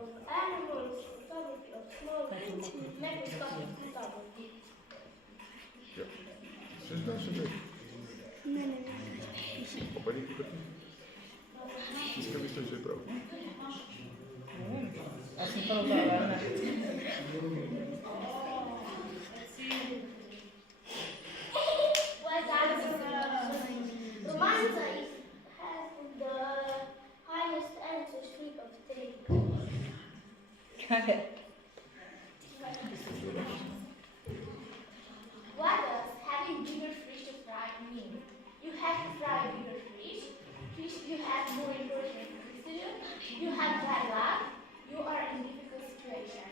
of animals, photography of small microscopic photography. Ja. Sünde, sünde. Опа, не кипати. Искам ли сте право? Аз съм продавана. Romanza has the highest ancestry of three. What does having bigger fish to fry mean? You have to fry bigger fish. You have more important things to do. You have bad luck. You are in difficult situation.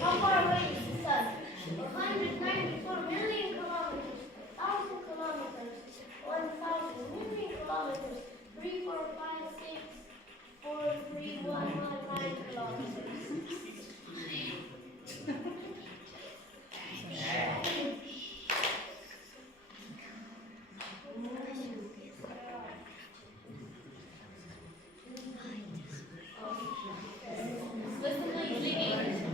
How far away is the sun? 194 million kilometers, 1,000 kilometers, 1,000 million kilometers, 3, 4, 5, 6, 4, 3, 1, 1, 9 kilometers.